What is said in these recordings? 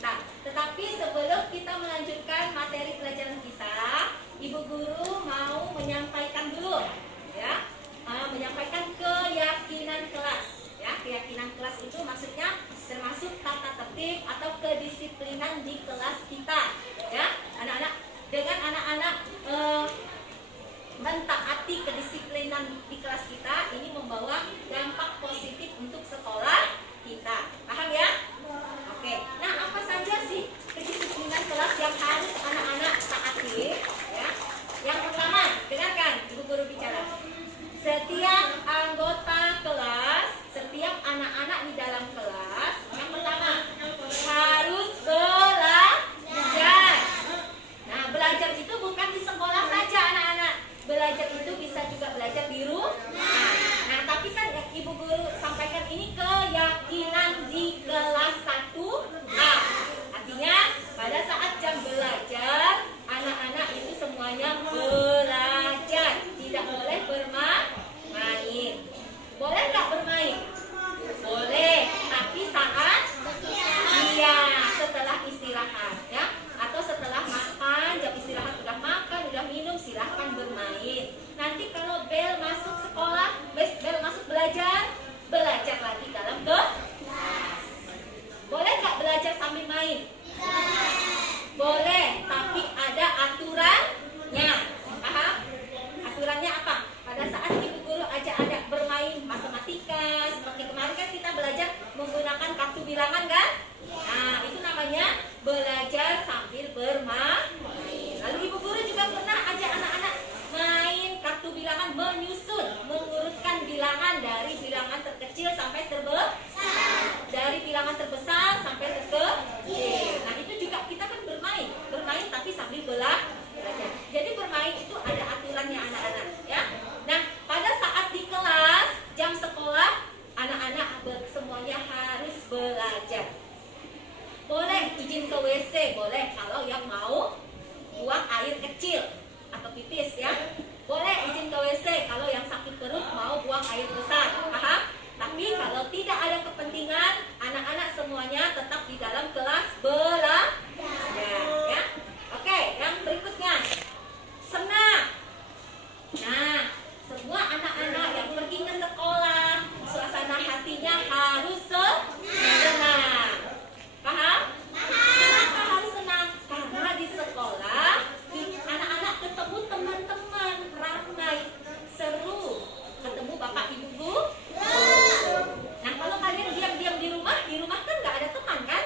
kita. Tetapi sebelum kita melanjutkan materi pelajaran kita, Ibu Guru mau menyampaikan dulu, ya, menyampaikan keyakinan kelas. Ya, keyakinan kelas itu maksudnya termasuk tata tertib atau kedisiplinan di kelas kita. Ya, anak-anak, dengan anak-anak mentaati kedisiplinan di kelas kita, ini membawa dampak positif untuk sekolah kita. Paham ya? Oke. Nah, apa saja sih kedisiplinan kelas yang harus anak-anak taati? Ya. Yang pertama, dengarkan Ibu Guru bicara. Setiap anggota kelas, setiap anak-anak di dalam kelas, yang pertama harus belajar. Nah, belajar itu bukan di sekolah saja anak-anak. Belajar itu bisa juga belajar di rumah. Nah, tapi kan Ibu Guru sampaikan ini keyakinan di kelas 1A. Artinya pada saat jam belajar, anak-anak itu semuanya belajar. Tidak boleh bermain. Boleh nggak bermain? Boleh, tapi saat setelah istirahat, ya, atau setelah makan, jam istirahat udah makan, udah minum, silahkan bermain. Nanti kalau bel masuk sekolah, bel masuk belajar lagi dalam kelas. Boleh nggak belajar sambil main? Boleh, tapi ada aturannya. Paham? Aturannya apa? Pada saat Ibu Guru ada bermain matematika, seperti kemarin kan kita belajar menggunakan kartu bilangan kan? Nah, itu namanya belajar sambil bermain. Lalu Ibu Guru juga pernah ajak anak-anak main kartu bilangan, menyusun, mengurutkan bilangan dari bilangan terkecil sampai terbesar. Dari bilangan terbesar sampai terkecil. Nah, itu juga kita kan bermain tapi sambil belajar. Jadi bermain itu ada aturannya anak-anak, ya. Nah, pada saat di kelas, jam sekolah, anak-anak semuanya harus belajar. Boleh izin ke WC, boleh kalau yang mau buang air kecil atau pipis, ya. Boleh izin ke WC kalau yang sakit perut mau buang air besar, paham? Tapi kalau tidak ada kepentingan, anak-anak semuanya tetap di dalam kelas belajar, ya. Oke, yang berikutnya, senang. Nah, semua anak-anak yang pergi ke sekolah, suasana hatinya harus senang. Paham? Kenapa harus senang? Karena di sekolah, anak-anak ketemu teman-teman, ramai, seru. Ketemu bapak ibu guru. Nah, kalau kalian diam-diam di rumah kan nggak ada teman kan?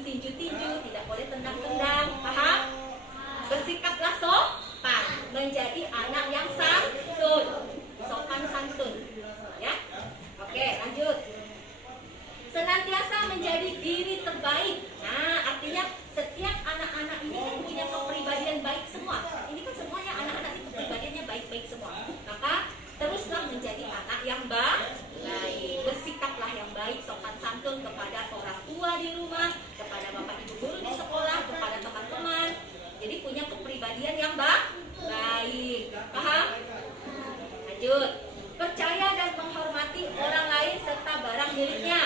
saling tinju-tinju, tidak boleh tendang-tendang, paham? Bersikaplah sopan, menjadi anak yang santun, sopan santun, ya. Oke, lanjut. Senantiasa menjadi diri terbaik. Nah, artinya setiap anak-anak ini kan punya kepribadian baik semua. Ini kan semuanya anak-anak itu kepribadiannya baik-baik semua. Maka teruslah menjadi anak yang baik. Bersikaplah yang baik, sopan santun kepada orang tua di rumah, kepada bapak ibu guru di sekolah, kepada teman-teman. Jadi punya kepribadian yang baik. Paham? Lanjut. Percaya dan menghormati orang lain serta barang miliknya.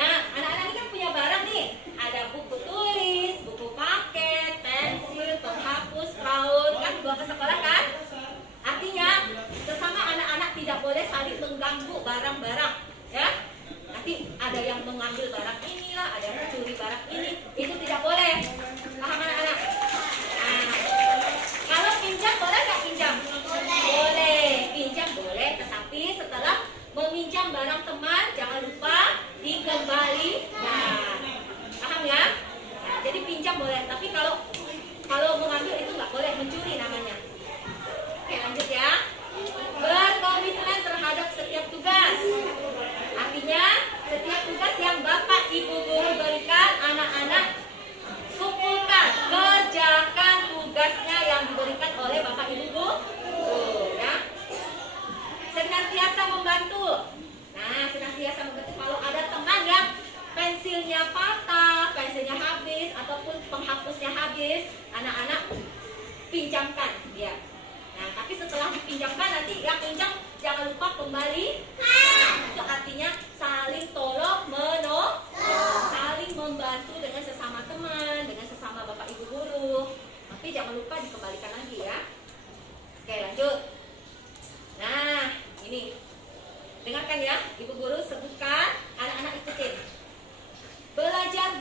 Nah, anak-anak ini kan punya barang nih. Ada buku tulis, buku paket, pensil, penghapus, raut, kan bawa ke sekolah kan? Artinya sesama anak-anak tidak boleh saling mengganggu barang-barang, ya. Nanti ada yang mengambil barang inilah, ada yang mencuri barang ini, itu tidak boleh. Paham anak-anak? Nah, kalau pinjam boleh nggak pinjam? Boleh, pinjam boleh, tetapi setelah meminjam barang teman jangan lupa dikembalikan. Paham ya? Nah, jadi pinjam boleh, tapi kalau mengambil itu nggak boleh, mencuri namanya. Oke, lanjut ya. Berkomitmen terhadap setiap tugas. Artinya setiap tugas yang bapak ibu guru berikan, anak-anak kumpulkan, kerjakan tugasnya yang diberikan oleh bapak ibu guru, ya. Senantiasa membantu. Nah, senantiasa membantu. Kalau ada teman yang pensilnya patah, pensilnya habis, ataupun penghapusnya habis, anak-anak pinjamkan dia. Nah, tapi setelah dipinjamkan nanti yang pinjam jangan lupa kembali. Itu artinya saling tolong menolong, saling membantu dengan sesama teman, dengan sesama bapak ibu guru. Tapi jangan lupa dikembalikan lagi ya. Oke, lanjut. Nah, ini dengarkan ya, ibu guru sebutkan, anak-anak ikutin. Belajar